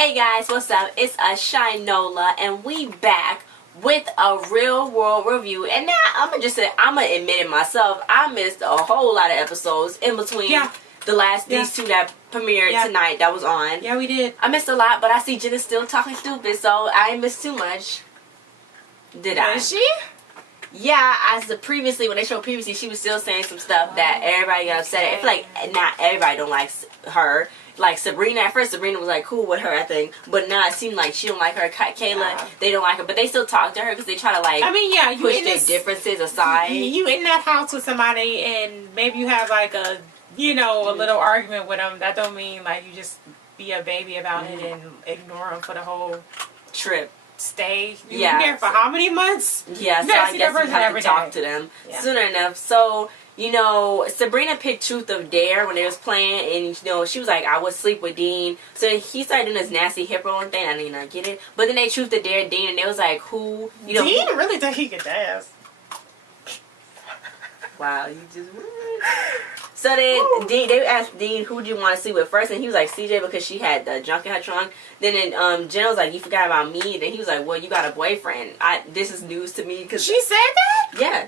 Hey guys, what's up? It's Shinola, and we back with a real world review. And now I'm gonna admit it myself. I missed a whole lot of episodes in between these two that premiered tonight that was on. Yeah, we did. I missed a lot, but I see Jenna still talking stupid, so I ain't missed too much. Did I? Is she? Yeah, when they showed previously, she was still saying some stuff that everybody got upset at. I feel like not everybody don't like her. Like Sabrina, at first Sabrina was like cool with her, I think, but now it seemed like she don't like her. Kailah, they don't like her, but they still talk to her because they try to like. I mean, yeah, you push their differences aside. You in that house with somebody, and maybe you have like a a little argument with them. That don't mean like you just be a baby about it and ignore them for the whole trip. Stay there for how many months? Yeah, so I guess you have to talk to them sooner enough. So, Sabrina picked Truth or Dare when they was playing, and, she was like, I would sleep with Dean. So he started doing this nasty hip rolling thing. I didn't even get it. But then they Truth or Dare Dean, and they was like, who, Dean really think he could dance. Wow, you just... So then they asked Dean, who do you want to sleep with first? And he was like, Ceejai, because she had the junk in her trunk. Then Jenna was like, you forgot about me. Then he was like, well, you got a boyfriend. This is news to me. Cause she said that? Yeah.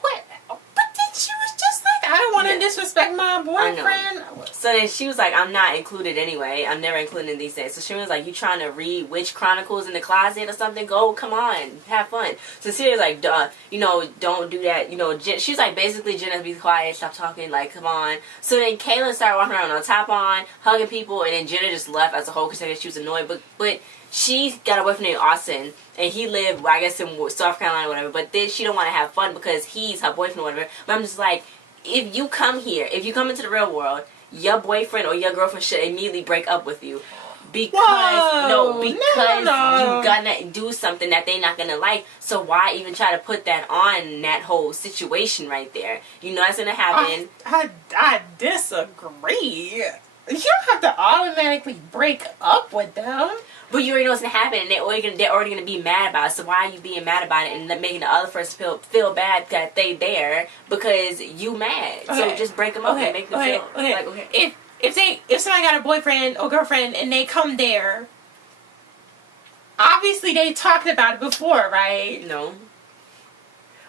What? But then she was just like, I don't want to disrespect my boyfriend. So then she was like, I'm not included anyway. I'm never included in these things. So she was like, you trying to read Witch Chronicles in the closet or something? Go, come on, have fun. So she was like, duh, don't do that. She's like, basically, Jenna, be quiet, stop talking, like, come on. So then Kailah started walking around on top on, hugging people, and then Jenna just left as a whole because she was annoyed. But she got a boyfriend named Austin, and he lived, I guess, in South Carolina or whatever. But then she don't want to have fun because he's her boyfriend or whatever. But I'm just like, if you come into the real world, your boyfriend or your girlfriend should immediately break up with you. Because you're gonna do something that they're not gonna like. So why even try to put that on that whole situation right there? You know that's gonna happen. I disagree. You don't have to automatically break up with them. But you already know what's gonna happen, and they're already gonna be mad about it. So why are you being mad about it and making the other person feel bad that they there because you mad? Okay. So just break them up and make them feel like okay. If somebody got a boyfriend or girlfriend and they come there, obviously they talked about it before, right? No.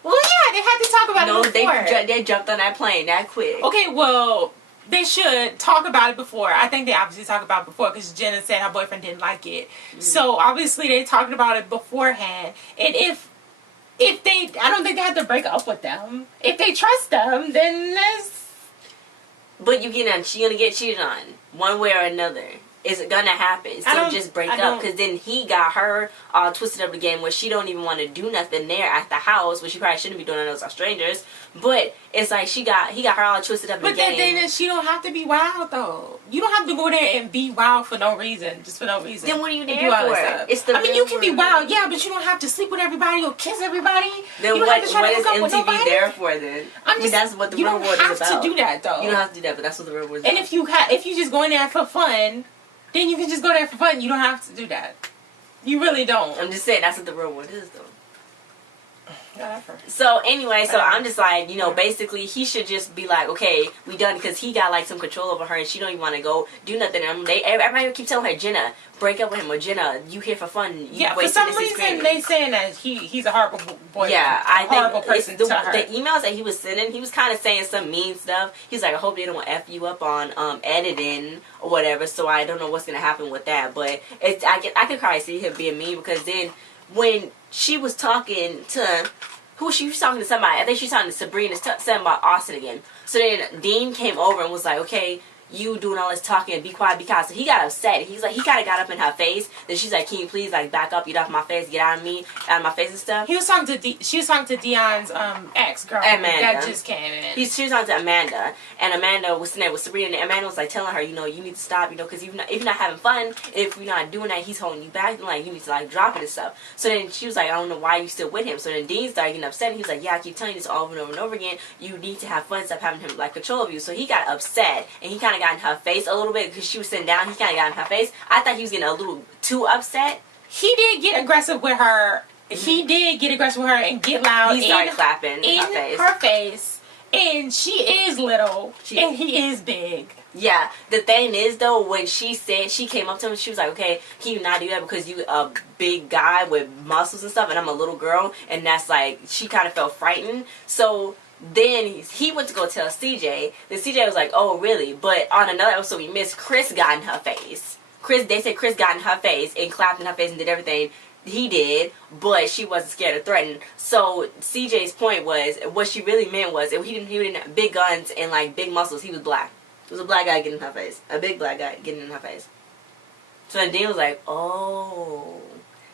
Well, yeah, they had to talk about it before. No, they jumped on that plane that quick. Okay, well. They should talk about it before. I think they obviously talked about it before because Jenna said her boyfriend didn't like it. So obviously they talked about it beforehand. And if they, I don't think they have to break up with them. If they trust them, then that's. But she gonna get cheated on one way or another. Is it gonna happen? So just break up, because then he got her all twisted up again where she don't even want to do nothing there at the house, which she probably shouldn't be doing. Those are strangers, but it's like he got her all twisted up again. But then she don't have to be wild though. You don't have to go there and be wild for no reason, just for no reason. Then what are you there for? It's the. You can be wild, yeah, but you don't have to sleep with everybody or kiss everybody. Then what is MTV there for then? That's what the real world is about. You don't have to do that though. You don't have to do that, but that's what the real world is about. And if you just go in there for fun. Then you can just go there for fun. You don't have to do that. You really don't. I'm just saying that's what the real world is, though. Whatever. So anyway, I'm just like, basically he should just be like, okay, we done, because he got like some control over her and she don't even want to go do nothing. Everybody keep telling her, Jenna, break up with him, or Jenna, you here for fun. For some reason they saying that he's a horrible boy. Yeah, I think horrible person to her. The emails that he was sending, he was kind of saying some mean stuff. He's like, I hope they don't F you up on editing or whatever. So I don't know what's gonna happen with that, but I could probably see him being mean, because then when she was talking to she was talking to somebody. I think she was talking to Sabrina, something about Austin again. So then Dean came over and was like, okay, you doing all this talking, be quiet, be quiet. So he got upset. He's like, he kind of got up in her face. Then she's like, can you please like back up, get off my face, get out of my face and stuff. She was talking to Dion's ex-girl Amanda. That just came in. She was talking to Amanda, and Amanda was sitting there with Sabrina, and Amanda was like telling her, you need to stop, because if you're not having fun, if you're not doing that, he's holding you back, and like you need to like drop it and stuff. So then she was like, I don't know why you still with him. So then Dean started getting upset, and he was like, yeah, I keep telling you this over and over and over again. You need to have fun, stop having him like control of you. So he got upset, and he kind of got in her face a little bit because she was sitting down. He kind of got in her face. I thought he was getting a little too upset. He did get aggressive with her. He did get aggressive with her and get loud. He started clapping in her face. And she is little, and he is big. Yeah, the thing is though, when she said, she came up to him, she was like, okay, can you not do that because you a big guy with muscles and stuff, and I'm a little girl, and that's like, she kind of felt frightened. So then he went to go tell CJ. Then CJ was like, oh really? But on another episode we missed, Chris got in her face. They said Chris got in her face and clapped in her face and did everything he did, but she wasn't scared or threatened. So CJ's point was, what she really meant was, if he didn't have big guns and like big muscles, he was black. It was a black guy getting in her face. A big black guy getting in her face. So then Dean was like, oh.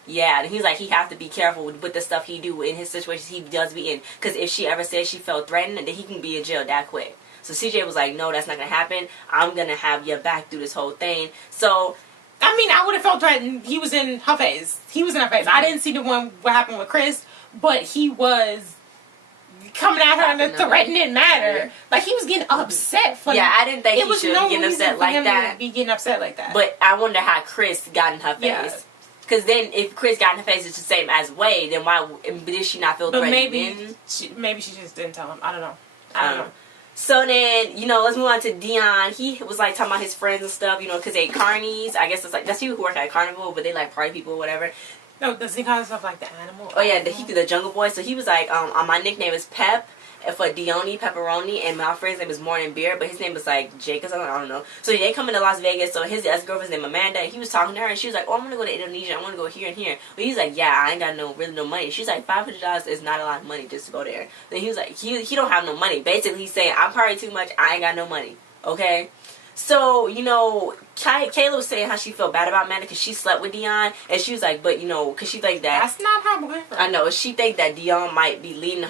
Yeah, and he's like, he has to be careful with the stuff he do in his situations he does be in. Because if she ever says she felt threatened, then he can be in jail that quick. So CJ was like, no, that's not going to happen. I'm going to have your back through this whole thing. So, I mean, I would have felt threatened. He was in her face. He was in her face. I didn't see what happened with Chris, but he was coming at her in a threatening manner. Like, he was getting upset for I didn't think he should get upset like that. Be getting upset like that. But I wonder how Chris got in her face. Because then, if Chris got in her face, it's the same as Wade. Then why did she not feel threatened? But maybe she just didn't tell him. I don't know. So then, let's move on to Dione. He was like talking about his friends and stuff, because they carnies. I guess it's like, that's people who work at Carnival, but they like party people or whatever. No, does he call himself like the animal? Oh yeah, the Jungle Boy. So he was like, my nickname is Pep, for Dione, Pepperoni, and my friend's name is Morning Beer, but his name was like Jake or something, I don't know. So they come into Las Vegas, so his ex-girlfriend's name Amanda, and he was talking to her, and she was like, oh, I'm gonna go to Indonesia, I wanna go here and here. But he's like, yeah, I ain't got really no money. She's like, $500 is not a lot of money just to go there. Then he was like, he don't have no money. Basically, he's saying, I'm partying too much, I ain't got no money. Okay? So, Kailah was saying how she felt bad about Amanda because she slept with Dione, and she was like, but, because she thinks that... That's not her boyfriend. I know. She thinks that Dione might be leading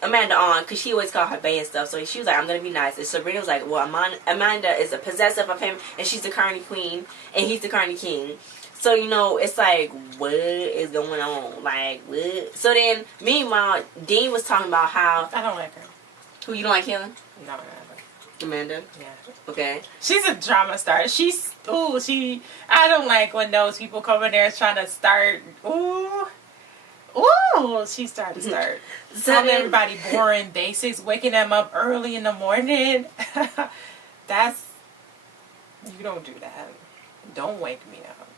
Amanda on, because she always called her bae and stuff, so she was like, I'm going to be nice. And Sabrina was like, well, Amanda is a possessive of him, and she's the carny queen, and he's the carny king. So, it's like, what is going on? Like, what? So then, meanwhile, Dean was talking about how... I don't like her. Who, you don't like him? No, Amanda? Yeah. Okay. She's a drama star. I don't like when those people come in there trying to start, she started to start. Telling everybody boring basics, waking them up early in the morning. You don't do that. Don't wake me up.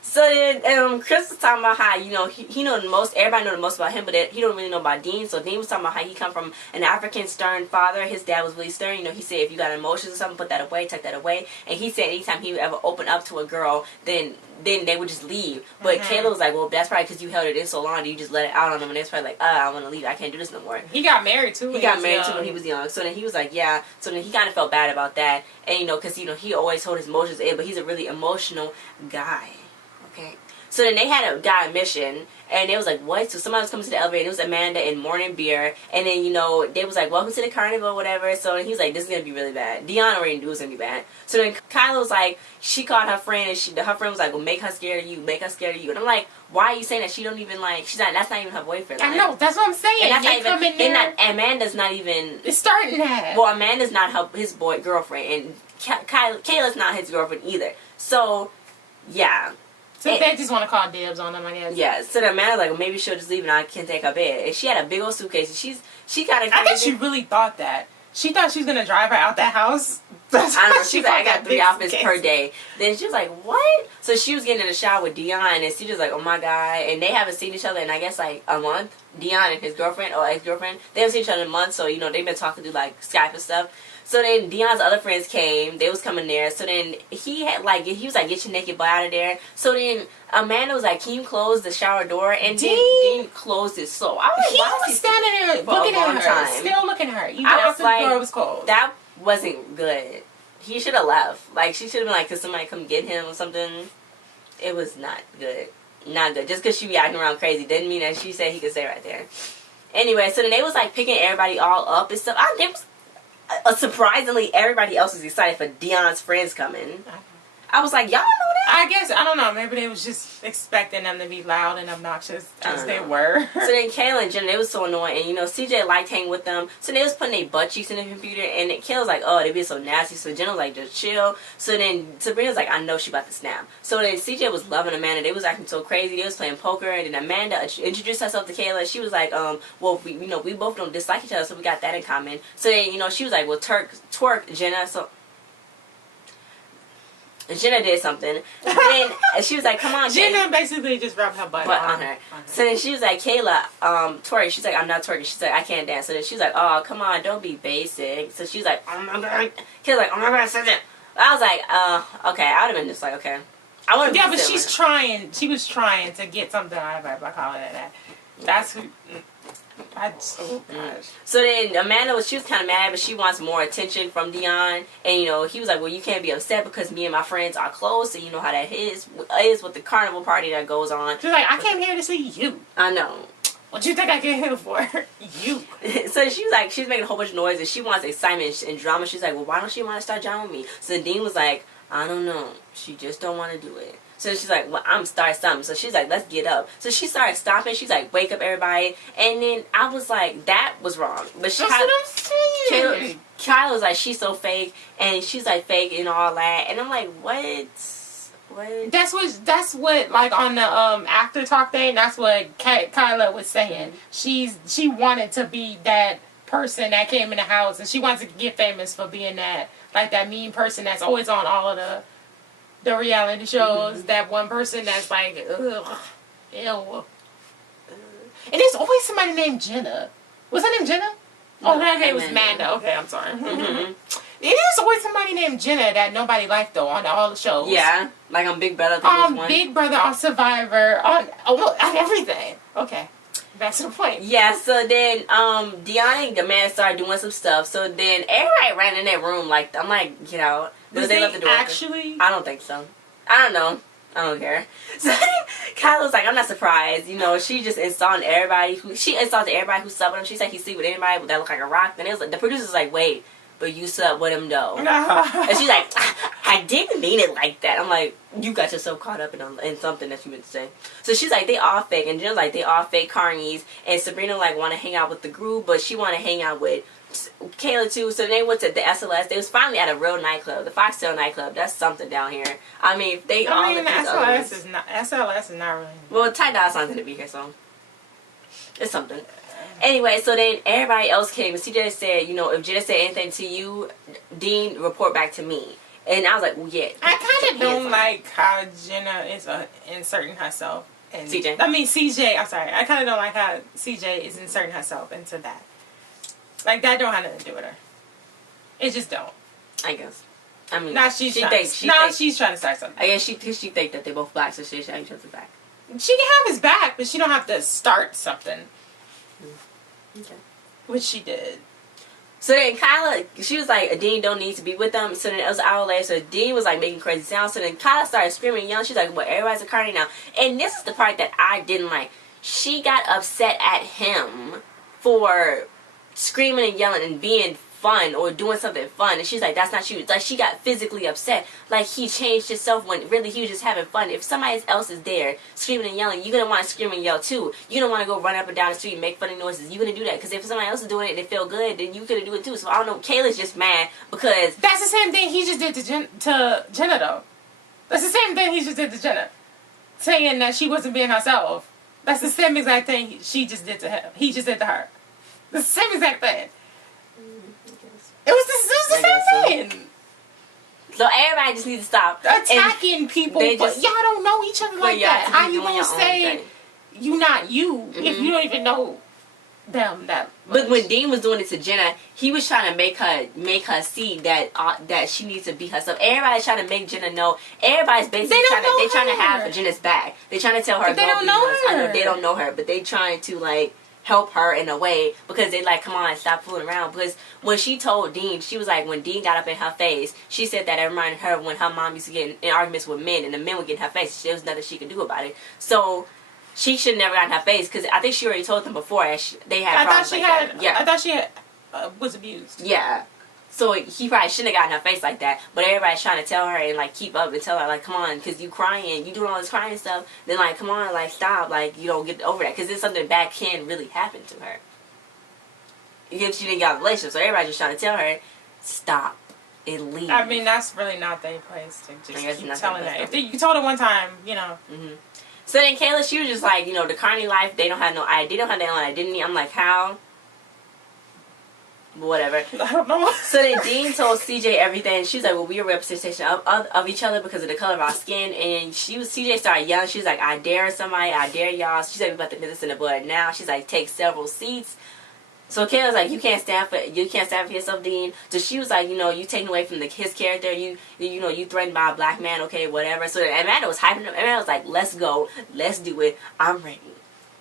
So then, Chris was talking about how, he know the most, everybody know the most about him, but he don't really know about Dean. So Dean was talking about how he come from an African stern father. His dad was really stern. He said if you got emotions or something, put that away, take that away. And he said anytime he would ever open up to a girl, then they would just leave. But Kailah was like, well, that's probably because you held it in so long, you just let it out on them. And they was probably like, I want to leave. I can't do this no more. He got married too. He got married too when he was young. So then he was like, yeah. So then he kind of felt bad about that. And, because, he always hold his emotions in, but he's a really emotional guy. Okay. So then they had a guy mission, and they was like, what? So somebody was coming to the elevator, it was Amanda and Morning Beer, and then, they was like, welcome to the carnival, whatever. So then he was like, this is going to be really bad. Dione already knew it was going to be bad. So then Kailah was like, she called her friend, and her friend was like, well, make her scared of you, make her scared of you. And I'm like, why are you saying that? She don't even that's not even her boyfriend. Like, I know, that's what I'm saying. And that's not even, Amanda's not even. It's starting that. Well, Amanda's not his girlfriend, and Kailah's not his girlfriend either. So, yeah. So they just want to call dibs on them, I guess. Yeah, so the man was like, well, maybe she'll just leave and I can take her bed. And she had a big old suitcase. She kind of crazy. I think she really thought that. She thought she was going to drive her out that house. I don't know. She was like, I got 3 outfits per day. Then she was like, what? So she was getting in the shower with Dione, and she was like, oh my God. And they haven't seen each other in, I guess, like a month. Dione and his girlfriend or ex-girlfriend. They haven't seen each other in a month, so, they've been talking through, like, Skype and stuff. So then Dion's other friends came. They was coming there. So then he was like, get your naked butt out of there. So then Amanda was like, can you close the shower door? And Dean closed it. So I was standing there looking at her. Still looking at her. Even after the door was closed. That wasn't good. He should have left. Like, she should have been like, could somebody come get him or something? It was not good. Not good. Just because she be acting around crazy didn't mean that she said he could stay right there. Anyway, so then they was like picking everybody all up and stuff. Surprisingly, everybody else was excited for Dion's friends coming. I was like, y'all don't know that? I guess, I don't know, maybe they was just expecting them to be loud and obnoxious as they were. So then Kailah and Jenna, they was so annoying, and you know, Ceejai liked hanging with them, so they was putting their butt cheeks in the computer, and Kailah was like, oh, they be so nasty, so Jenna was like, just chill. So then Sabrina was like, I know she about to snap. So then Ceejai was loving Amanda, they was acting so crazy, they was playing poker, and then Amanda introduced herself to Kailah. She was like, well, we both don't dislike each other, so we got that in common. So then, you know, she was like, well, twerk, Jenna, so... Jenna did something. Then she was like, come on, Jenna basically just rubbed her butt on her. So then she was like, Kailah, twerk. She's like, I'm not twerking. She's like, I can't dance. So then she's like, oh, come on, don't be basic. So she's like, oh my god. Kailah's like, oh my god, sit down. I was like, okay. I would have been just like, okay. I want to. Yeah, but she's trying. She was trying to get something out of her by calling it that. That's who. Oh gosh. So then Amanda she was kind of mad, but she wants more attention from Dione, and you know he was like, well, you can't be upset because me and my friends are close, and you know how that is with the carnival party that goes on. She's like, I came here to see you. I know. What you think I came here for? You. So she was like, she's making a whole bunch of noise, and she wants excitement and drama. She's like, well, why don't she want to start drama with me? So Dean was like, I don't know, she just don't want to do it. So she's like, well, I'm starting something. So she's like, let's get up. So she started stomping. She's like, wake up everybody. And then I was like, that was wrong. But she, that's what I'm saying. Kailah was like, she's so fake. And she's like fake and all that. And I'm like, what? That's what like on the after talk thing, that's what Kailah was saying. She wanted to be that person that came in the house. And she wants to get famous for being that, like that mean person that's always on all of the reality shows, that one person that's like, ugh, ew. And there's always somebody named Jenna. Was her name Jenna? No, oh, her name was Amanda. Okay, I'm sorry. Mm-hmm. There's always somebody named Jenna that nobody liked, though, on all the shows. Yeah, like on Big Brother. Big Brother, on Survivor, on everything. Okay, back to the point. Yeah, so then Dione and Amanda started doing some stuff. So then everybody ran in that room like, I'm like, get out. Did they left the door actually? I don't think so. I don't know. I don't care. So Kailah was like, I'm not surprised. You know, she just insulted everybody who subbed with him. She said he sleep with anybody that looked like a rock. Then it was like, the producer's like, wait, but you slept with him though. And she's like, I didn't mean it like that. I'm like, you got yourself caught up in something that you meant to say. So she's like, they all fake. And Jen's like, they all fake carnies. And Sabrina like want to hang out with the group, but she want to hang out with Kailah too. So they went to the SLS. They was finally at a real nightclub, the Foxtail nightclub. That's something down here. I mean, the SLS is not really. Well, Ty Dolla Sign's gonna be here, so it's something. Anyway, so then everybody else came, and Ceejai said, you know, if Jenna said anything to you, Dean, report back to me. And I was like, well, yeah. I kind of don't like how Jenna is inserting herself. Ceejai. Ceejai. I'm sorry. I kind of don't like how Ceejai is inserting herself into that. Like, that don't have nothing to do with her. It just don't. I guess. I mean, she's trying to start something. I guess she think that they both black, so she should have each other's back. She can have his back, but she don't have to start something. Okay. Which she did. So then Kailah, she was like, Dean don't need to be with them. So then it was an hour later, so Dean was like making crazy sounds. So then Kailah started screaming and yelling. She's like, well, everybody's a carny now. And this is the part that I didn't like. She got upset at him for screaming and yelling and being fun or doing something fun, and she's like, that's not you. Like, she got physically upset, like he changed himself when really he was just having fun. If somebody else is there screaming and yelling, you're gonna want to scream and yell too. You're gonna want to go run up and down the street and make funny noises. You're gonna do that because if somebody else is doing it and it feel good, then you gonna do it too. So I don't know, Kailah's just mad because that's the same thing he just did to Jenna though. That's the same thing he just did to Jenna, saying that she wasn't being herself. That's the same exact thing she just did to him. He just did to her. The same exact thing. It was the same thing. So everybody just needs to stop attacking people. But y'all don't know each other like that. How you gonna say you not you if you don't even know them that much? But when Dean was doing it to Jenna, he was trying to make her see that she needs to be herself. Everybody's trying to make Jenna know. Everybody's basically trying to have Jenna's back. They're trying to tell her. But they don't know her. I know they don't know her, but they trying to like help her in a way because they like, come on, stop fooling around. Because when she told Dean, she was like, when Dean got up in her face, she said that it reminded her when her mom used to get in arguments with men and the men would get in her face. There was nothing she could do about it. So she should never got in her face because I think she already told them before they had problems. I thought she was abused. Yeah. So he probably shouldn't have gotten her face like that. But everybody's trying to tell her and like keep up and tell her like, come on, because you crying, you doing all this crying stuff. Then like, come on, like stop, like you don't get over that because then something bad can really happen to her if she didn't get out of the relationship. So everybody's just trying to tell her, stop and leave. I mean, that's really not their place to just keep telling her. If you told her one time, you know. Mm-hmm. So then Kailah, she was just like, you know, the Carney life, they don't have no idea. They don't have their own identity. I'm like, how? Whatever. I don't know. So then Dean told Ceejai everything. She was like, well, we are a representation of each other because of the color of our skin. And Ceejai started yelling. She was like, I dare somebody. I dare y'all. She's like, we about to get this in the blood now. She's like, take several seats. So Kailah was like, you can't stand for yourself, Dean. So she was like, you know, you taking away from his character. You know, you threatened by a black man. Okay, whatever. So Amanda was hyping him. Amanda was like, let's go. Let's do it. I'm ready.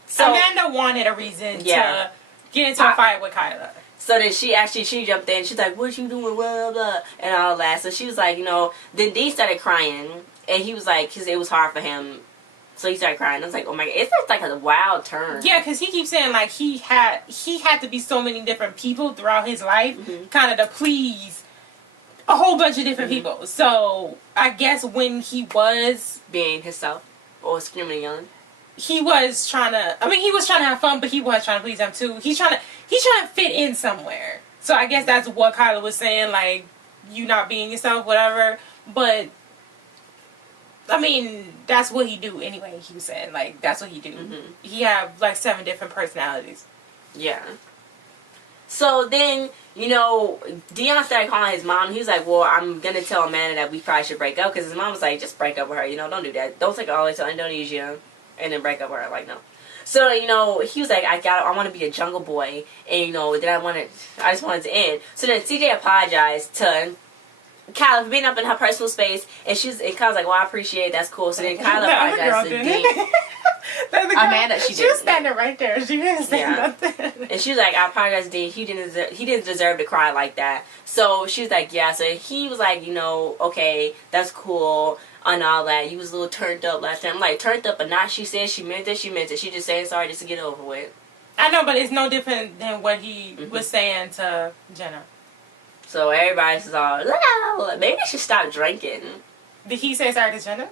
So Amanda wanted a reason to get into a fight with Kailah. So then she jumped in. She's like, what you doing, blah, blah, and all that. So she was like, you know, then Dean started crying. And he was like, because it was hard for him. So he started crying. I was like, oh my God. It's just like a wild turn. Yeah, because he keeps saying, like, he had to be so many different people throughout his life, kind of to please a whole bunch of different people. So I guess when he was being himself or screaming and yelling, he was trying to, I mean, he was trying to have fun, but he was trying to please them too. He's trying to fit in somewhere. So I guess that's what Kailah was saying, like, you not being yourself, whatever. But, I mean, that's what he do anyway, he was saying. Like, that's what he do. He have, like, 7 different personalities. Yeah. So then, you know, Dione started calling his mom. He was like, well, I'm going to tell Amanda that we probably should break up. Because his mom was like, just break up with her. You know, don't do that. Don't take her all the way to Indonesia and then break up with her. Like, no. So, you know, he was like, I want to be a jungle boy. And, you know, then I just wanted to end. So then Ceejai apologized to Kailah for being up in her personal space. And Kailah was like, well, I appreciate it. That's cool. So then Kailah apologized to Dean. Amanda, she was standing right there. She didn't say nothing. And she was like, I apologize to Dean. He didn't deserve to cry like that. So she was like, yeah. So he was like, you know, okay, that's cool. And all that. You was a little turned up last time. I'm like, turned up, but not. She said she meant it. She meant it. She just saying sorry just to get over with. I know, but it's no different than what he was saying to Jenna. So everybody's just all, no, maybe I should stop drinking. Did he say sorry to Jenna?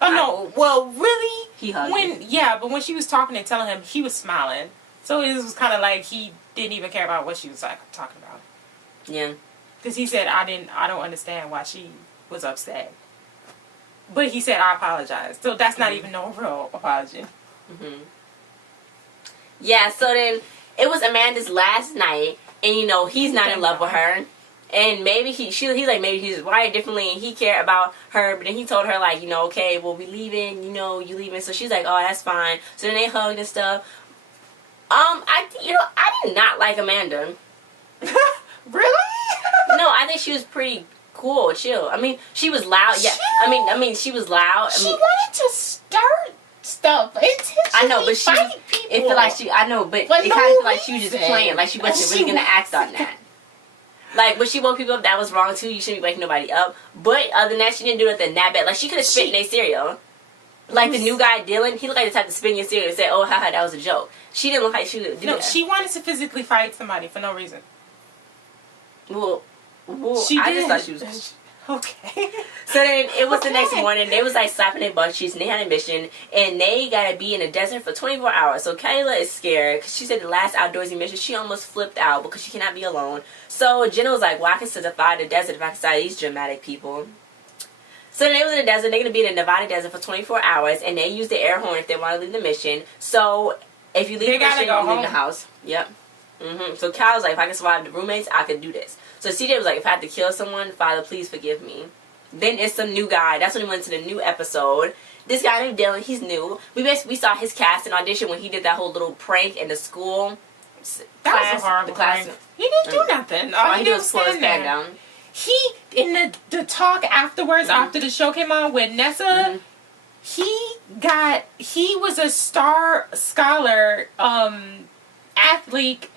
Oh, no. Well, really? He hugged him. Yeah, but when she was talking and telling him, he was smiling. So it was kind of like he didn't even care about what she was like talking about. Yeah. Because he said, I don't understand why she was upset. But he said, I apologize. So that's not even no real apology. Yeah, so then it was Amanda's last night. And, you know, he's not in love with her. And maybe he's like, maybe he's wired differently and he cared about her. But then he told her, like, you know, okay, well, we leaving, you know, you leaving. So she's like, oh, that's fine. So then they hugged and stuff. I did not like Amanda. Really? No, I think she was pretty cool, chill. I mean, she was loud. Yeah, I mean, she was loud. She wanted to start stuff. I know, but it felt like I know, but it kind of felt like she was just playing. Like she wasn't really gonna act on that. Like when she woke people up, that was wrong too. You shouldn't be waking nobody up. But other than that, she didn't do nothing that bad. Like she could have spit in their cereal. Like the new guy Dylan, he looked like the type to spit in your cereal and say, "Oh, haha, that was a joke." She didn't look like she would do that. She wanted to physically fight somebody for no reason. Well, I just thought she was. Okay. So then it was the next morning. They was like slapping their butt cheeks and they had a mission and they gotta be in the desert for 24 hours. So Kailah is scared because she said the last outdoorsy mission she almost flipped out because she cannot be alone. So Jenna was like, well, I can survive the desert if I can survive these dramatic people. So then they was in the desert. They're gonna be in the Nevada desert for 24 hours and they use the air horn if they want to leave the mission. So if you leave the mission, you leave the house. Yep. So Kyle was like, if I can survive the roommates, I can do this. So Ceejai was like, if I had to kill someone, Father, please forgive me. Then it's some new guy. That's when we went to the new episode. This guy named Dylan, he's new. We saw his cast and audition when he did that whole little prank in the school. That was a horrible prank. He didn't do nothing. All he did was pull his pants down. He, in the talk afterwards, after the show came on with Nessa, he was a star scholar athlete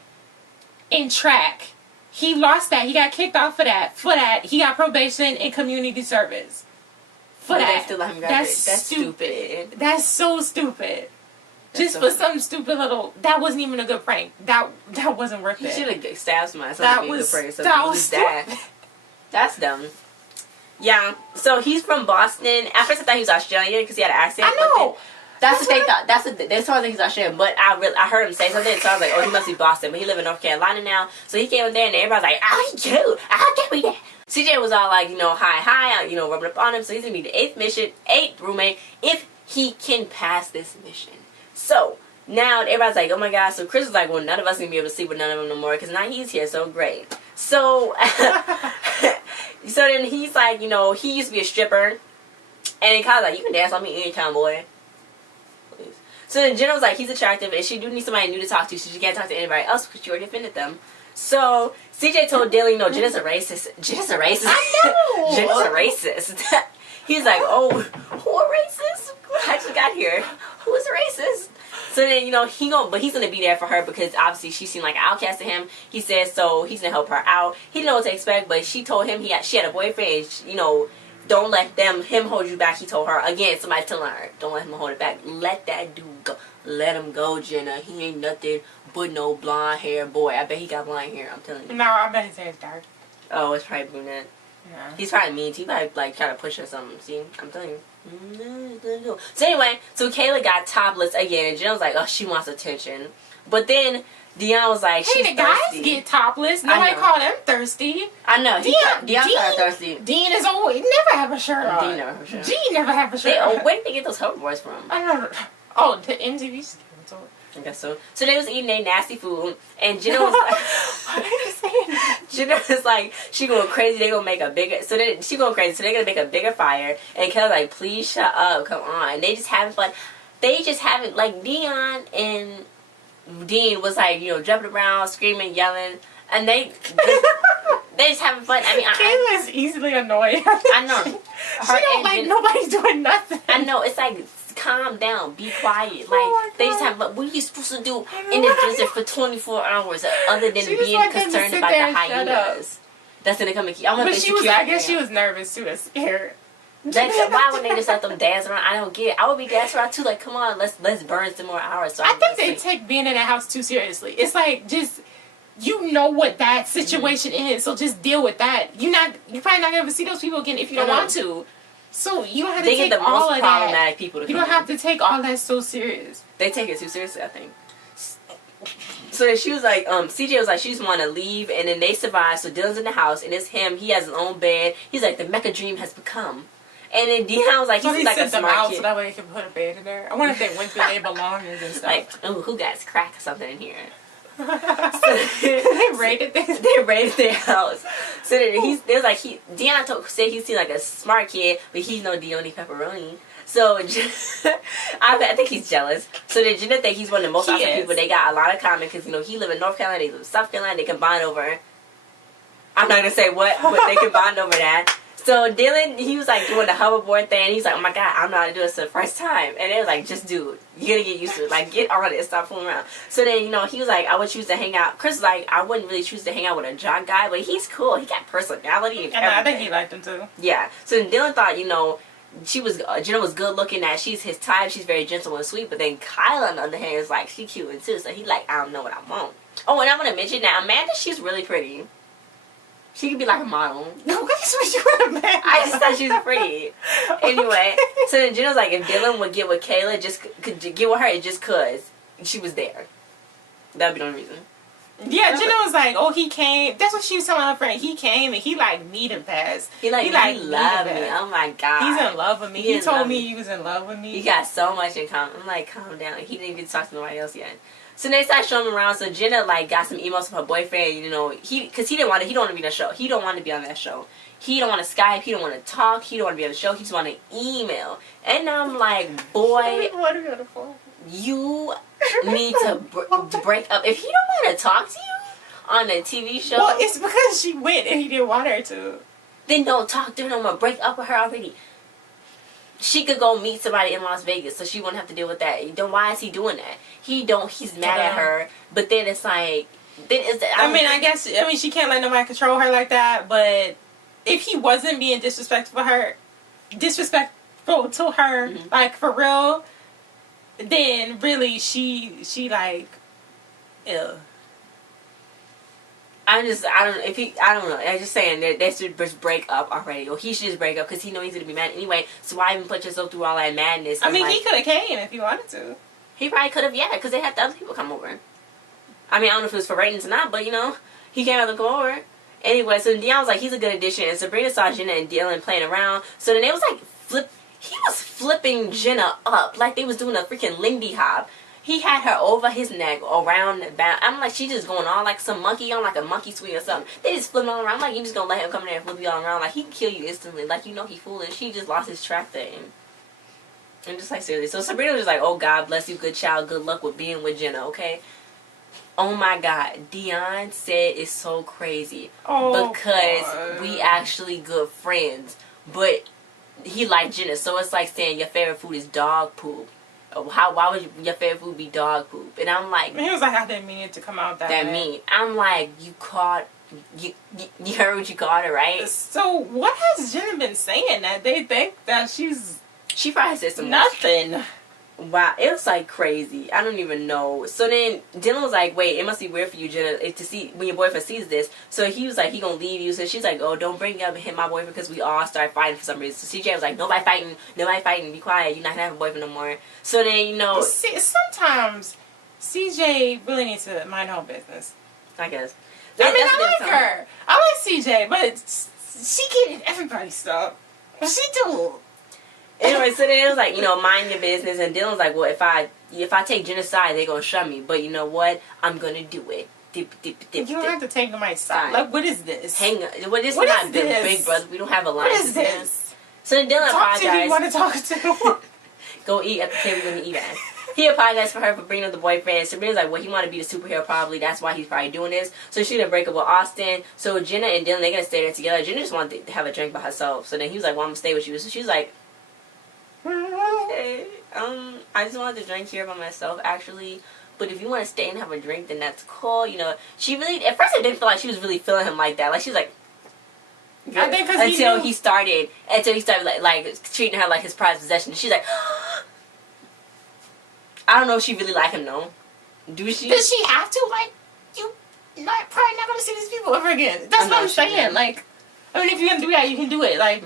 in track. He lost that. He got kicked off for that. He got probation in community service. That's stupid. That's so stupid. Just for some stupid little... That wasn't even a good prank. That wasn't worth it. He should have stabbed somebody. That was that. That's dumb. Yeah, so he's from Boston. At first I thought he was Australian because he had an accent. I know. That's what they thought. They told me he's Australian, but I heard him say something, so I was like, oh, he must be Boston. But he live in North Carolina now, so he came in there and everybody's like, oh, he cute. I'll get me that. Ceejai was all like, hi, rubbing up on him. So he's gonna be the eighth roommate if he can pass this mission. So now everybody's like, oh my god. So Chris was like, well, none of us gonna be able to sleep with none of them no more because now he's here. So great. So so then he's like, he used to be a stripper, and Kyle's like, you can dance on me anytime, boy. So then Jenna was like, he's attractive, and she do need somebody new to talk to, so she can't talk to anybody else because she already offended them. So Ceejai told Dylan, Jenna's a racist. Jenna's a racist. I know. Jenna's a racist. He's like, oh, who a racist? I just got here. Who is a racist? So then, but he's gonna be there for her because obviously she seemed like an outcast to him. He says so he's gonna help her out. He didn't know what to expect, but she told him she had a boyfriend. And, don't let him hold you back. He told her again. Somebody telling her, don't let him hold it back. Let that dude go. Let him go, Jenna. He ain't nothing but no blonde hair boy. I bet he got blonde hair. I'm telling you. No, I bet his hair is dark. Oh, it's probably brunette. Yeah. He's probably mean. He might try to push her something. See, I'm telling you. So anyway, so Kailah got topless again, and Jenna was like, oh, she wants attention. But then Dione was like, hey, she's the guys thirsty. get topless. Nobody call them thirsty. I know. Dione called her thirsty. Dean is always never have a shirt on. Dean never have a shirt. Dean never have a shirt on. Where did they get those hoverboards from? I don't know. Oh, the MTV. I guess so. So they was eating their nasty food, and Jenna was like, what are you saying? Jenna was like, she going crazy. They gonna make a bigger. So then she going crazy. So they gonna make a bigger fire. And Kailah's like, please shut up. Come on. And they just having fun. They just having like Dione and Dean was like, jumping around, screaming, yelling, and they just having fun. I mean, Kailah is easily annoyed. I know. She don't like nobody's doing nothing. I know. It's like, calm down, be quiet. Like they just have. What are you supposed to do in the desert for 24 hours other than being concerned about the hyenas? That's gonna come and keep. But she was. I guess she was nervous too. That's scared. Why would they just let them dance around? I don't get it. I would be dancing around too. Like, come on, let's burn some more hours. So I think they take being in that house too seriously. It's like just what that situation is, so just deal with that. You're probably not gonna ever see those people again if you don't want to. So you don't have to take all of that. People to you don't have to take all that so serious. They take it too seriously, I think. So then she was like, Ceejai was like, she just want to leave, and then they survive. So Dylan's in the house, and it's him. He has his own bed. He's like, the mecha dream has become. And then Dione was like, he's like a smart kid. So that way they can put a bed in there. I wonder if they went through their belongings and stuff. Like, oh, who got crack or something in here? They raided their house. So then Dione said he seemed like a smart kid, but he's no Dione pepperoni. So I think he's jealous. So then Jenna think he's one of the most awesome people. They got a lot of common because he live in North Carolina, they live in South Carolina. They combine over. I'm not gonna say what, but they combined over that. So Dylan, he was like doing the hoverboard thing. He's like, oh my god, I don't know how to do this for the first time. And they was like, just do it. You gotta get used to it. Like, get on it. Stop fooling around. So then, he was like, I would choose to hang out. Chris was like, I wouldn't really choose to hang out with a jock guy, but he's cool. He got personality and everything. I think he liked him too. Yeah. So then Dylan thought, Jenna was good looking. That she's his type. She's very gentle and sweet. But then Kailah, on the other hand, is like, she cute and too. So he like, I don't know what I want. Oh, and I want to mention that Amanda, she's really pretty. She could be like a model. No, that's what you would have meant. I just thought she was pretty. Anyway, so then Jenna was like, if Dylan would get with Kailah, could get with her just cause she was there. That'd be the only reason. Yeah, Jenna was like, oh, he came. That's what she was telling her friend. He came and he like meeting pass. He loved me. Oh my god. He's in love with me. He told me he was in love with me. He got so much in common. I'm like, calm down. He didn't get to talk to nobody else yet. So they started showing him around. So Jenna got some emails from her boyfriend. Because he don't want to be on the show. He don't want to be on that show. He don't want to Skype. He don't want to talk. He don't want to be on the show. He just want to email. And I'm like, boy, you need to break up. If he don't want to talk to you on a TV show, well, it's because she went and he didn't want her to. Then don't talk to her no more. Break up with her already. She could go meet somebody in Las Vegas, so she wouldn't have to deal with that. Then why is he doing that? He's mad at her, but then it's like, she can't let nobody control her like that, but if he wasn't being disrespectful to her, like for real, then really she like, ew. I don't know. I'm just saying that they should just break up already, or he should just break up because he knows he's gonna be mad anyway. So why even put yourself through all that madness? I mean, he could have came if he wanted to. He probably could have, yeah, because they had the other people come over. I mean, I don't know if it was for ratings or not, but you know, he can't have them come over. Anyway, so Dione was like, he's a good addition, and Sabrina saw Jenna and Dylan playing around. So then they was like, he was flipping Jenna up like they was doing a freaking Lindy Hop. He had her over his neck, around the back. I'm like, she just going on like some monkey on like a monkey swing or something. They just flipping all around. I'm like, you just gonna let him come in there and flip you all around? Like, he can kill you instantly. Like, you know he foolish. He just lost his track thing. I'm just like, seriously. So Sabrina was just like, oh, God bless you, good child. Good luck with being with Jenna, okay? Oh, my God. Dione said it's so crazy. Oh, because God. We actually good friends. But he liked Jenna. So it's like saying your favorite food is dog poop. Why would your favorite food be dog poop? And I'm like, he was like, I didn't mean it to come out that way. mean. I'm like, you heard what you called her, right? So what has Jenna been saying that they think that she probably said some nothing? Wow, it was like crazy. I don't even know. So then Dylan was like, wait, it must be weird for you, Jenna, to see when your boyfriend sees this. So he was like, he gonna leave you. So she's like, oh, don't bring up hit my boyfriend because we all start fighting for some reason. So Ceejai was like, nobody fighting, be quiet, you're not gonna have a boyfriend no more. So then, you know, sometimes Ceejai really needs to mind her own business. I guess. I mean, I like her. I like Ceejai, but she getting everybody's stuff. She do. Anyway, so then it was like, you know, mind your business. And Dylan was like, well, if I take Jenna's side, they're going to shut me. But you know what? I'm going to do it. Dip. You don't have to take my side. Like, what is this? Hang on. Well, this is not Big Brother. We don't have a line. What is this? So then Dylan apologized. Talk to you want to talk to. Go eat at the table when you eat at. He apologized for her for bringing up the boyfriend. Sabrina's like, well, he wanted to be the superhero probably. That's why he's probably doing this. So she's going to break up with Austin. So Jenna and Dylan, they're going to stay there together. Jenna just wanted to have a drink by herself. So then he was like, well, I'm going to stay with you. So she was like, hey, I just wanted to drink here by myself, actually. But if you want to stay and have a drink, then that's cool. You know, she really, at first I didn't feel like she was really feeling him like that. Like, she was like, I think until he started like treating her like his prized possession. She's like, I don't know if she really like him, though. Do she? Does she have to? Like, you probably not going to see these people ever again. That's what I'm saying. Like, I mean, if you're going to do that, you can do it. Like,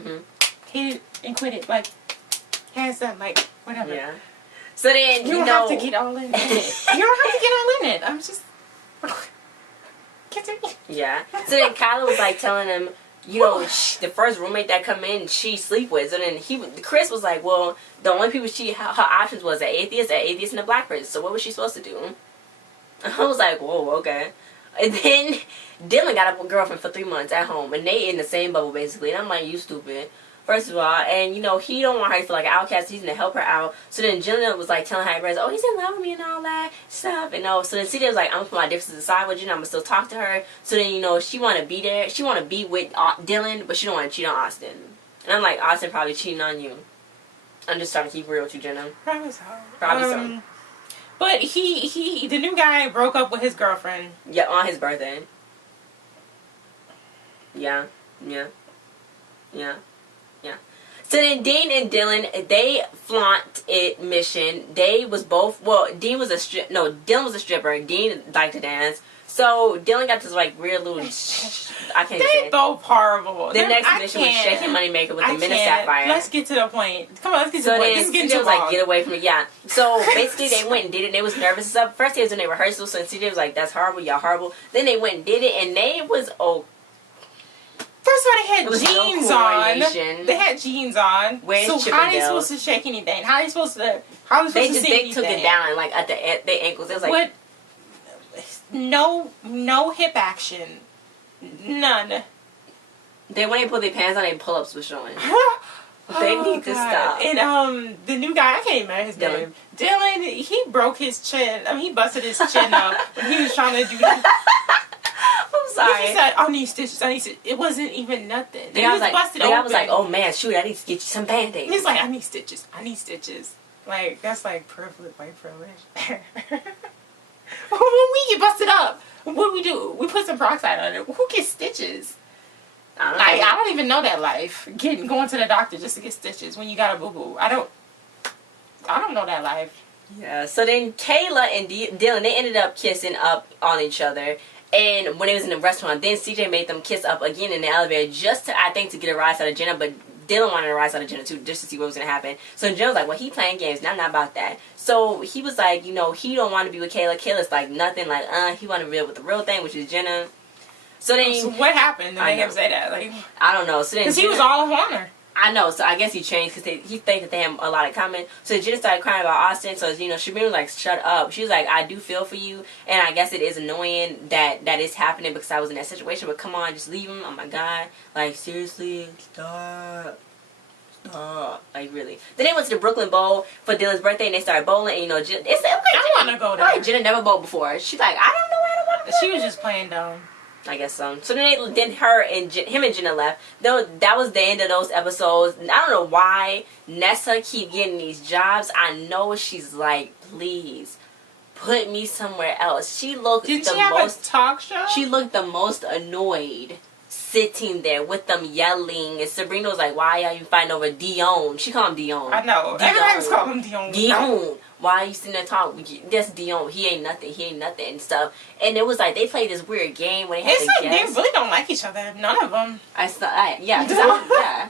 hit it and quit it. Like, hands up, like, whatever. Yeah. So then, you don't have to get all in it. You don't have to get all in it. I'm just... Continue. Yeah. So then Kailah was, like, telling him, you know, the first roommate that come in, she sleep with. So then Chris was like, well, the only people her options was an atheist, and a black person. So what was she supposed to do? I was like, whoa, okay. And then Dylan got a girlfriend for 3 months at home, and they in the same bubble, basically. And I'm like, you stupid. First of all, and you know, he don't want her to feel like an outcast. He's gonna help her out. So then Jenna was like telling her, oh, he's in love with me and all that stuff. And so then Ceejai was like, I'm gonna put my differences aside with Jenna. I'm gonna still talk to her. So then, you know, she wanna be there. She wanna be with Dylan, but she don't wanna cheat on Austin. And I'm like, Austin probably cheating on you. I'm just trying to keep real with you, Jenna. Probably so. Probably so. But the new guy broke up with his girlfriend. Yeah, on his birthday. Yeah. So then Dean and Dylan, they flaunt it mission. They was both, well, Dylan was a stripper. Dean liked to dance. So Dylan got this like weird little, I can't say. They both horrible. The next mission was Shaking Moneymaker with the Minute Sapphire. Let's get to the point. Come on, let's get to the point. This is getting too too long. long. Get away from me. Yeah. So basically they went and did it. And they was nervous and stuff. First they was in their rehearsal. So Ceejai was like, that's horrible. Y'all horrible. Then they went and did it. And they was First of all, they had jeans on. They had jeans on. So how are they supposed to shake anything? How are they supposed to? How are they supposed to see anything? They took it down like at their ankles. It was like what? No hip action. None. Then when they put their pants on, their pull-ups were showing. They need to stop. And the new guy, I can't remember his name. Dylan, he broke his chin. I mean, he busted his chin up when he was trying to do that. I'm sorry. He said, I need stitches. It wasn't even nothing. He was busted open. I was like, oh man, shoot, I need to get you some Band-Aids. He's like, I need stitches. Like, that's like privilege, white privilege. When we get busted up, what do we do? We put some peroxide on it. Who gets stitches? I don't even know that life. Going to the doctor just to get stitches when you got a boo-boo. I don't know that life. Yeah, so then Kailah and Dylan, they ended up kissing up on each other. And when they was in the restaurant, then CJ made them kiss up again in the elevator just to, I think, to get a rise out of Jenna. But Dylan wanted a rise out of Jenna too, just to see what was going to happen. So Jenna was like, well, he playing games, and I'm not about that. So he was like, you know, he don't want to be with Kailah. Kailah's like nothing, like, he want to be with the real thing, which is Jenna. So then... So what happened to make him say that? Like, I don't know. So then because he was all on her. I know, so I guess he changed because he thinks that they have a lot of common. So Jenna started crying about Austin. So, you know, Shamir was like, shut up. She was like, I do feel for you. And I guess it is annoying that is happening because I was in that situation. But come on, just leave him. Oh, my God. Like, seriously, stop. Stop. Like, really. Then they went to the Brooklyn Bowl for Dylan's birthday and they started bowling. And, you know, Jenna, I want to go there. Like, Jenna never bowled before. She's like, I don't know why I don't want to. She was just playing dumb. I guess so. So then her and him and Jenna left. Though that was the end of those episodes. I don't know why Nessa keep getting these jobs. I know she's like, please put me somewhere else. She looked Did she have a talk show? She looked the most annoyed sitting there with them yelling. And Sabrina was like, why are you fighting over Dione? She called him Dione. I know. Everybody was calling him Dione. Dione. Why are you sitting there talking? That's Dione. He ain't nothing and stuff. And it was like they played this weird game where they had to guess. They really don't like each other. None of them. Yeah.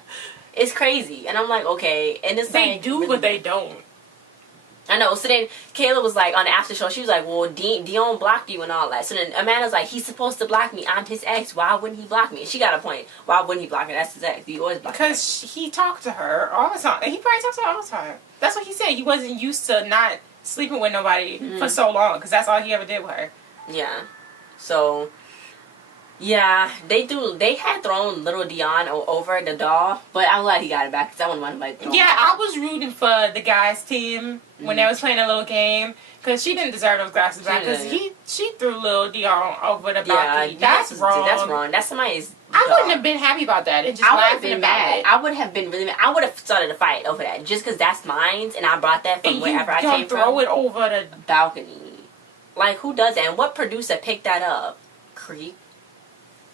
It's crazy. And I'm like, okay. And it's they like, do, really, but they don't. I know. So then Kailah was like on the after show. She was like, well, Dione blocked you and all that. So then Amanda's like, he's supposed to block me. I'm his ex. Why wouldn't he block me? And she got a point. Why wouldn't he block her? That's his ex. He always block her. Because he talked to her all the time. He probably talks to her all the time. That's what he said. He wasn't used to not sleeping with nobody for so long because that's all he ever did with her. Yeah. So, yeah, they had thrown little Dione over the doll, but I'm glad he got it back because I wouldn't want him like. Yeah, I was rooting for the guys' team when they was playing a little game because she didn't deserve those glasses back because she threw little Dione over the balcony. That's wrong. That's wrong. That's somebody's. I wouldn't have been happy about that. And just I would have been mad. I would have been really mad. I would have started a fight over that just because that's mine and I brought that from wherever I came from. Throw it over the balcony. Like, who does that? And what producer picked that up? Creep.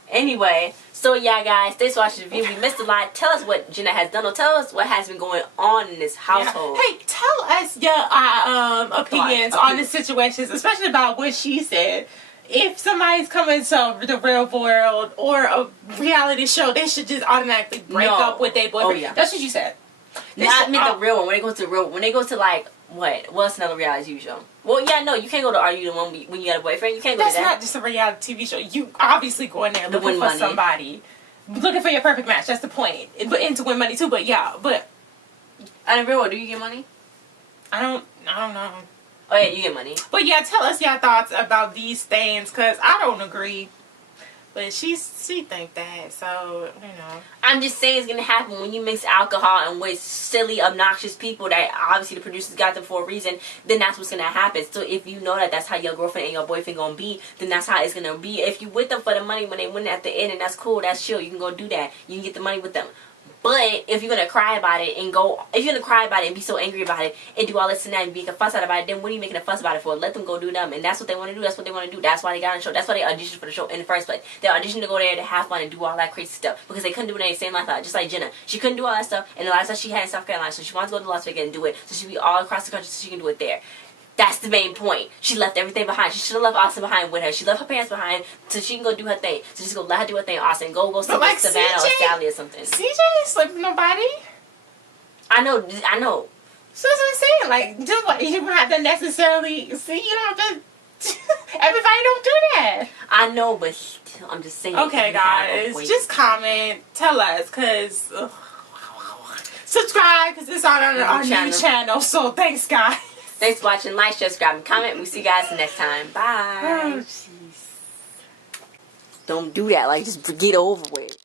Anyway, so yeah, guys, thanks for watching the review. We missed a lot. Tell us what Jenna has done, or tell us what has been going on in this household. Yeah. Hey, tell us your opinions on the situations, especially about what she said. If somebody's coming to the real world or a reality show, they should just automatically break up with their boyfriend. Oh, yeah. That's what you said. Not the real one. When they go to the real, when they go to like what's another reality TV show? Well, yeah, no, you can't go to Are You the One when you got a boyfriend. You can't go to that. That's not just a reality TV show. You obviously go in there looking for somebody, looking for your perfect match. That's the point. And to win money too. But yeah, but on the real world, do you get money? I don't know. Oh yeah, you get money. But yeah, tell us your thoughts about these things, cause I don't agree. But she think that, so you know. I'm just saying it's gonna happen when you mix alcohol and with silly, obnoxious people that obviously the producers got them for a reason. Then that's what's gonna happen. So if you know that that's how your girlfriend and your boyfriend gonna be, then that's how it's gonna be. If you with them for the money when they win at the end, and that's cool, that's chill. You can go do that. You can get the money with them. But if you're gonna cry about it and be so angry about it and do all this and that and make a fuss out about it, then what are you making a fuss about it for? Let them go do them, and that's what they want to do. That's what they want to do. That's why they got on the show. That's why they auditioned for the show in the first place. They auditioned to go there to have fun and do all that crazy stuff because they couldn't do it in the same lifestyle. Just like Jenna, she couldn't do all that stuff, and the lifestyle she had in South Carolina, so she wants to go to Las Vegas and do it, so she be all across the country so she can do it there. That's the main point. She left everything behind. She should have left Austin behind with her. She left her parents behind so she can go do her thing. So just go let her do her thing, Austin. Go sleep with Savannah or Sally or something. CJ ain't sleeping with nobody. I know. So that's what I'm saying. Like, just like you don't have to necessarily see. You don't have to. Everybody don't do that. I know, but still, I'm just saying. Okay, guys, just comment. Tell us, cause subscribe, cause it's on our new channel. So thanks, guys. Thanks for watching. Like, share, subscribe, and comment. We'll see you guys next time. Bye. Oh, jeez. Don't do that. Like, just get over with.